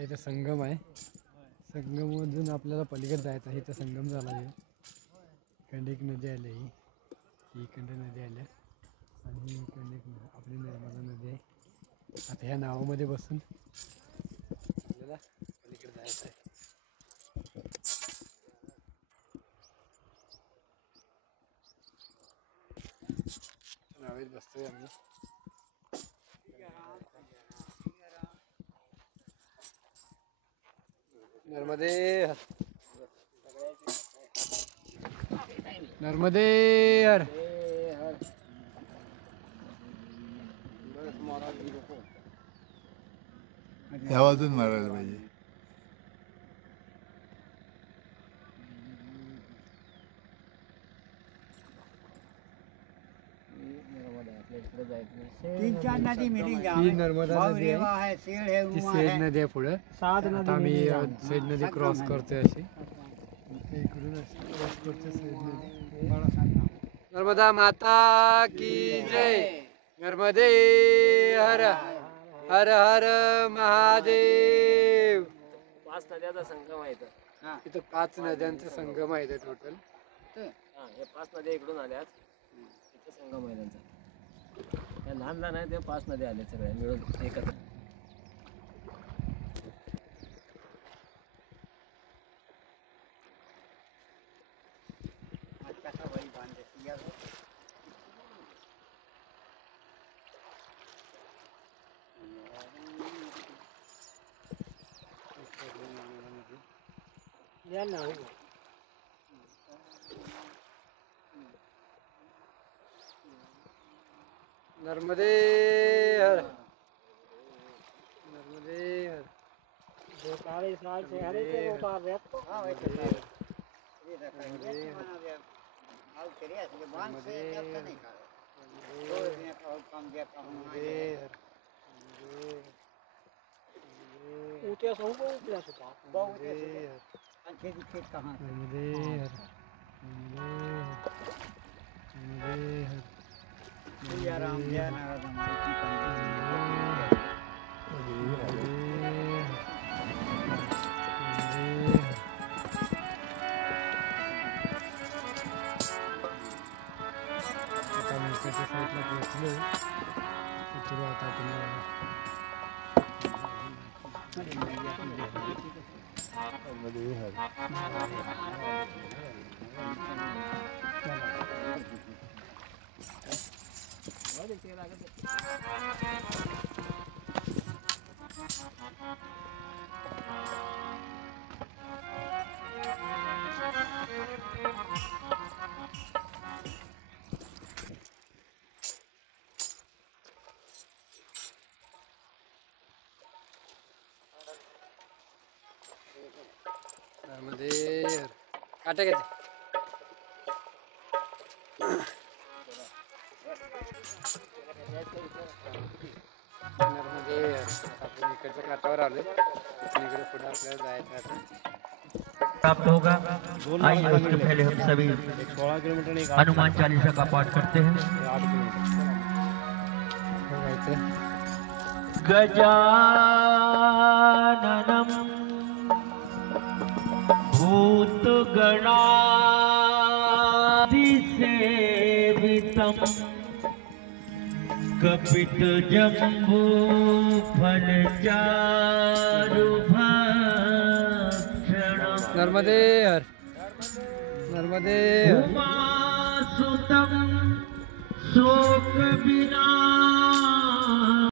इथं संगम आहे. संगममधून आपल्याला पलीकडे जायचं आहे. इथं संगम झाला आहे. इकडे एक नदी आली ही इकडे नदी आल्या आणि इकडे आपली नर्मदा नदी आहे. आता ह्या नावामध्ये बसून आपल्याला पलीकडे जायचं आहे. नावेत बसतोय आम्ही. नर्मदे नर्मदे हर. या बाजून मारायला पाहिजे. तीन चार नदी मिळेल. ही नर्मदा नदी आहे. ती सेड नदी आहे पुढे. आता आम्ही सेड नदी क्रॉस करतोय अशी इकडून क्रॉस करतोय सेड नदी. नर्मदा माता की जय. नर्मदे हर हर हर महादेव. 5 नद्याचा संगम आहे इथं 5 नद्यांचा संगम आहे इथं टोटल. हे 5 नद्या इकडून आल्यात. इथं संगम आहे त्यांचा. त्या लहान लहान आहे ते 5 नद्या आल्या सगळ्या मिळून एकत्र. नर्मदे हर नर्मदे हर. जो सारे साल से हरे से उतार रहे तो हां वैसे ये रखेंगे आओ चलिए असली बांध से अब तो नहीं खा तो इसने काम दिया काम ऊटे सो को ऊटे सो का बहुत अच्छे खेत कहां नर्मदे हर नर्मदे हर. या राम जय नारायण माई की साईडला पोहोचलो. सुरुवात आपण नर्मदे हर. काटे घेते. नर्मदे हर. आपण इकडच्या काठावर आलोय. इकडे पुढे आपल्याला जायचं आता. प्राप्त होगा. आइए उसके पहले हम सभी हनुमान चालीसा का पाठ करते हैं. गजाननम भूतगणाधिसेवितम कपित जम्बू फलचारुभक्षणम. नर्मदे हर नर्मदे हर. उमासुतम शोक विनाशनम